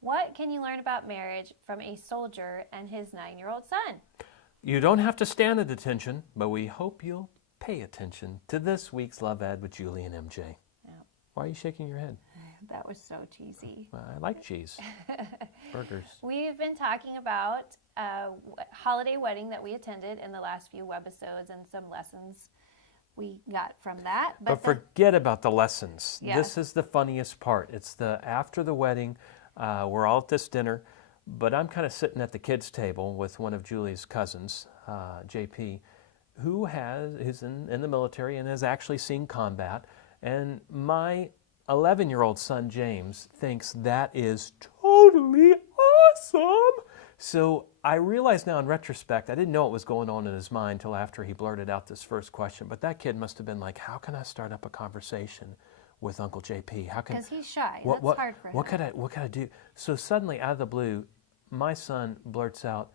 What can you learn about marriage from a soldier and his 9-year-old son? You don't have to stand at attention, but we hope you'll pay attention to this week's Love Ad with Julie and MJ. Yeah. Why are you shaking your head? That was so cheesy. I like cheese. Burgers. We've been talking about a holiday wedding that we attended in the last few webisodes and some lessons we got from that. But forget about the lessons. Yeah. This is the funniest part. It's the after the wedding. We're all at this dinner, but I'm kind of sitting at the kids' table with one of Julie's cousins, JP, who is in the military and has actually seen combat. And my 11-year-old son, James, thinks that is totally awesome. So I realize now in retrospect, I didn't know what was going on in his mind until after he blurted out this first question. But that kid must have been like, how can I start up a conversation with Uncle JP? How can? Because he's shy. What, That's hard for him. What could I do? So suddenly, out of the blue, my son blurts out,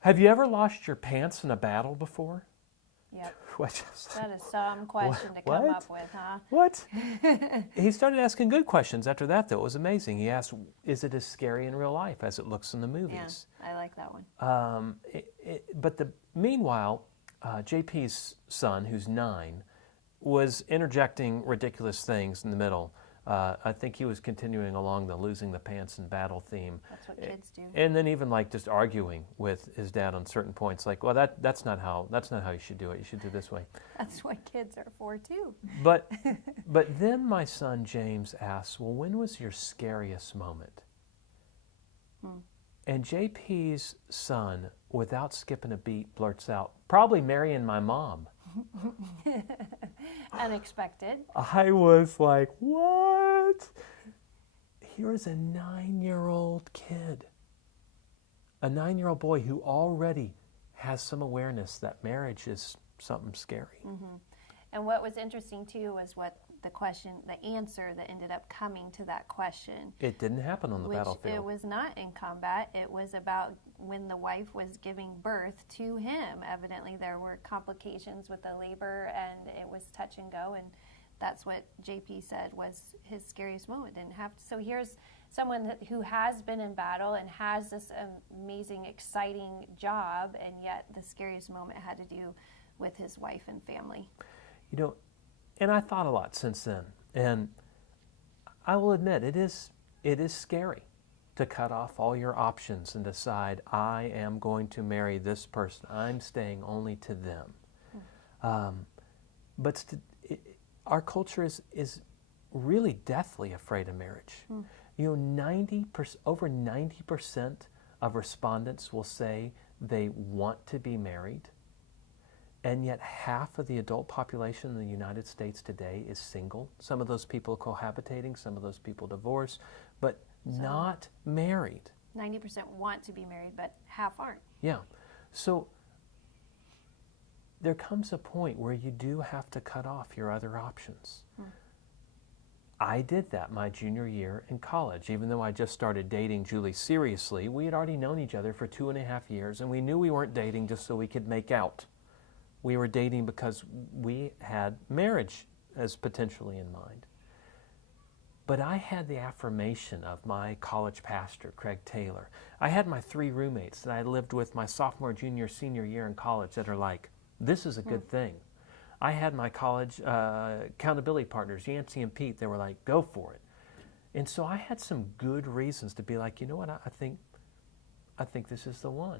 "Have you ever lost your pants in a battle before?" Yep. That is some question to come up with, huh? What? He started asking good questions after that, though. It was amazing. He asked, is it as scary in real life as it looks in the movies? Yeah, I like that one. Meanwhile, JP's son, who's 9, was interjecting ridiculous things in the middle. I think he was continuing along the losing the pants in battle theme. That's what kids do. And then even like just arguing with his dad on certain points, like, well, that's not how you should do it. You should do it this way. That's what kids are for too. But then my son James asks, well, when was your scariest moment? And JP's son, without skipping a beat, blurts out, probably marrying my mom. Unexpected. I was like, what? Here's a 9-year-old kid, a 9-year-old boy who already has some awareness that marriage is something scary. Mm-hmm. And what was interesting too was what the answer that ended up coming to that question. It didn't happen on the battlefield. It was not in combat. It was about when the wife was giving birth to him. Evidently there were complications with the labor and it was touch and go, and that's what JP said was his scariest moment. So here's someone who has been in battle and has this amazing, exciting job, and yet the scariest moment had to do with his wife and family. You know, and I thought a lot since then, and I will admit it is scary to cut off all your options and decide, I am going to marry this person. I'm staying only to them. But our culture is really deathly afraid of marriage. You know, over 90% of respondents will say they want to be married. And yet half of the adult population in the United States today is single. Some of those people cohabitating, some of those people divorced, but not married. 90% want to be married, but half aren't. Yeah. So there comes a point where you do have to cut off your other options. I did that my junior year in college. Even though I just started dating Julie seriously, we had already known each other for 2.5 years, and we knew we weren't dating just so we could make out. We were dating because we had marriage as potentially in mind. But I had the affirmation of my college pastor, Craig Taylor. I had my 3 roommates that I lived with my sophomore, junior, senior year in college that are like, this is a good thing. I had my college accountability partners, Yancey and Pete, they were like, go for it. And so I had some good reasons to be like, you know what, I think this is the one.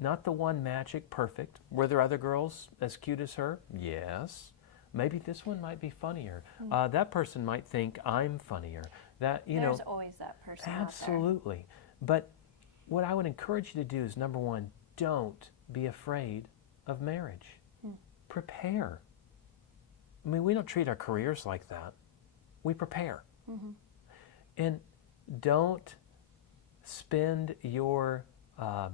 Not the one magic, perfect. Were there other girls as cute as her? Yes. Maybe this one might be funnier. That person might think I'm funnier. There's always that person absolutely. Out there. But what I would encourage you to do is, number one, don't be afraid of marriage. Prepare. I mean, we don't treat our careers like that. We prepare. And don't spend your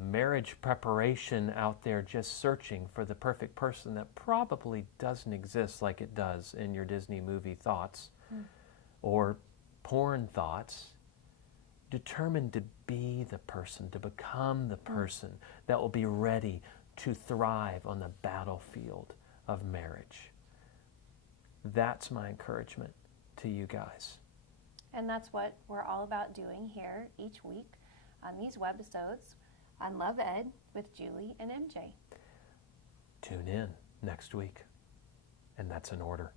marriage preparation out there just searching for the perfect person that probably doesn't exist like it does in your Disney movie thoughts or porn thoughts. Determined to be the person, to become the person that will be ready to thrive on the battlefield of marriage. That's my encouragement to you guys. And that's what we're all about doing here each week on these webisodes on Love Ed with Julie and MJ. Tune in next week, and that's an order.